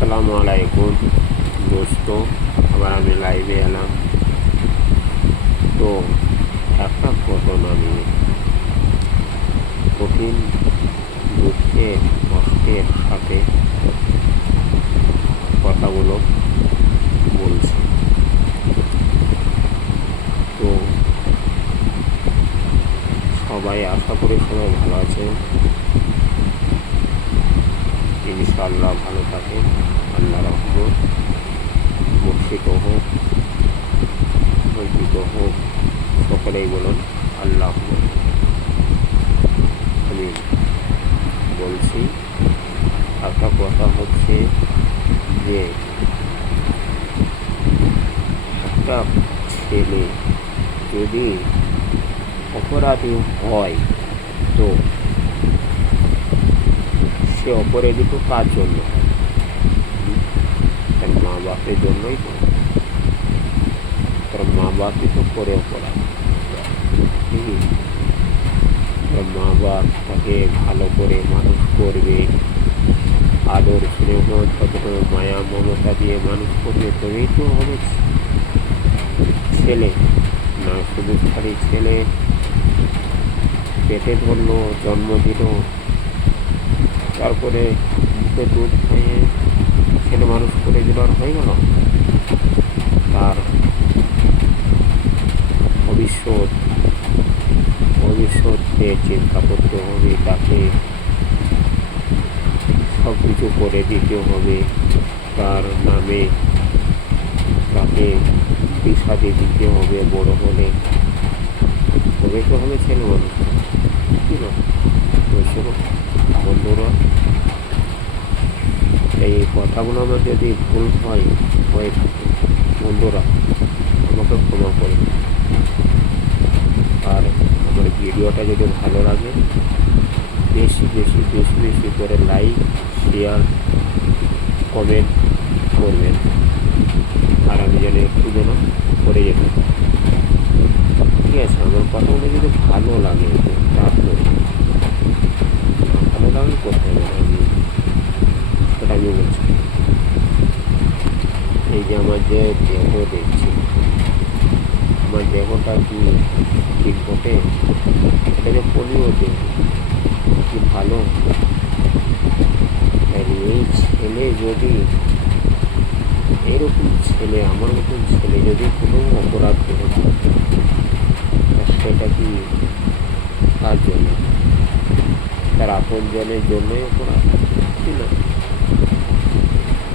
আসসালামু আলাইকুম দোস্ত, আবার আমি লাইভে এলাম। তো একটা ঘটনা নিয়ে কঠিন দুঃখের কষ্টের সাথে কথাগুলো বলছি। তো সবাই আশা করি সবাই ভালো আছে, ইনশাআল্লাহ ভালো থাকেন। আল্লাহ রহমত বর্ষিত হোক, বর্ষিত হোক, সকলেই বলুন আল্লাহ। আমি বলছি একটা কথা হচ্ছে যে একটা ছেলে যদি অপরাধী হয় তো সে অপরাধী তো কার জন্য? তার মা বাপের জন্যই তো। তার মা বাপই তো করে অপরাধ। তার মা বাপ তাকে ভালো করে মানুষ করবে, আদর স্নেহ যত্ন মায়া মমতা দিয়ে মানুষ করবে, তবেই তো হবে ছেলে। না শুধু খালি ছেলে পেটে ধরলো, জন্ম দিল, তারপরে মুখে দুধ খাইয়ে ছেলে মানুষ করে দিল আর হয়ে গেল। তার ভবিষ্যৎ নিয়ে চিন্তা করতে হবে, তাকে সব কিছু করে দিতে হবে, তার নামে তাকে বিষাদে দিতে হবে বড় হলে, তবে তো হবে ছেলে মানুষ। কি না বন্ধুরা, এই কথাগুলো আমার যদি ভুল হয়ে থাকে বন্ধুরা আমাকে ক্ষমা করে। আর আমার ভিডিওটা যদি ভালো লাগে বেশি বেশি বেশি বেশি করে লাইক শেয়ার কমেন্ট করবেন, আর আমি যেন একটু যেন করে যেতে। ঠিক আছে, আমার কথাগুলো যদি ভালো লাগে তারপরে ভালো লাগে করতে হবে, আমি সেটা আমি বলছি। এই যে আমার যে দেহ দেখছি, আমার দেহটা কি ঠিক ঘটে? এটা যে পলিও দেহ কি ভালো? এই ছেলে যদি এরকম ছেলে, আমার মতন ছেলে যদি কোনো অপরাধ করে সেটা কি তার জন্য? তার আপনজনের জন্যই অপরাধ কি না?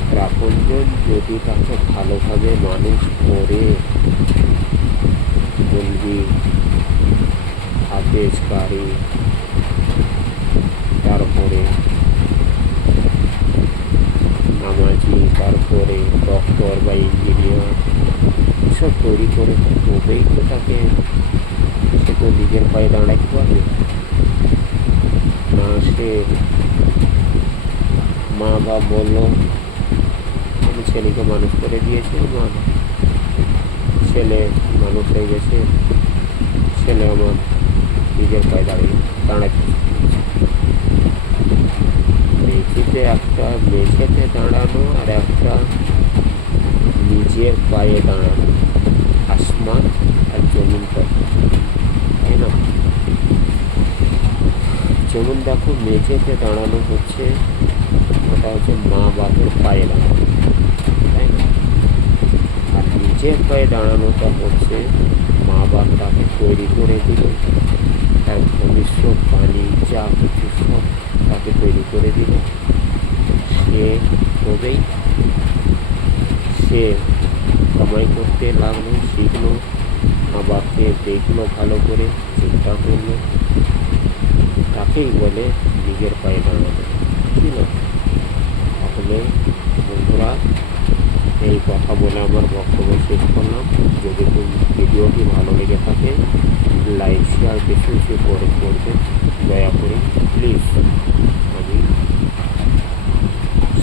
তার আপনজন যদি তাকে ভালোভাবে মানুষ করে, বলবি হাফেজ কারি, তারপরে নামাজি, তারপরে ডক্টর বা ইঞ্জিনিয়ার এসব তৈরি করে, তবেই তো তাকে সে তো নিজের পায়ে দাঁড়াতে পারবে না। সে মা বাপ বললো আমি ছেলেকে মানুষ করে দিয়েছি, আমার ছেলে মানুষ হয়ে গেছে, ছেলে আমার নিজের পায়ে দাঁড়াতে মেঝেতে একটা মেঝেতে দাঁড়ানো আর একটা নিজের পায়ে দাঁড়ানো, আসমান আর জমিন পাখি, তাই না? যেমন দেখো মেঝেতে দাঁড়ানো হচ্ছে, ওটা হচ্ছে মা বাপের পায়ে দাঁড়ানো, তাই না? আর নিজের পায়ে দাঁড়ানোটা হচ্ছে মা বাপ তাকে তৈরি করে দিল, তার ভবিষ্যৎ বাণী যা কিছু সব তাকে তৈরি করে দিল। সে তবেই সে কামাই করতে লাগলো, শিখলো, মা বাপকে দেখলো, ভালো করে চিন্তা করলো, তাকেই বলে নিজের পায়ে দাঁড়ানো, কি না? তাহলে বন্ধুরা এই কথা বলে আমার বক্তব্য শেষ করলাম। যদি ভিডিওটি ভালো লেগে থাকে লাইক শেয়ার বেশি বেশি করে করবেন দয়া করে প্লিজ। আমি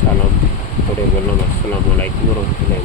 সালাম করে বললাম আসসালামু আলাইকুম রহমতুল্লাহ।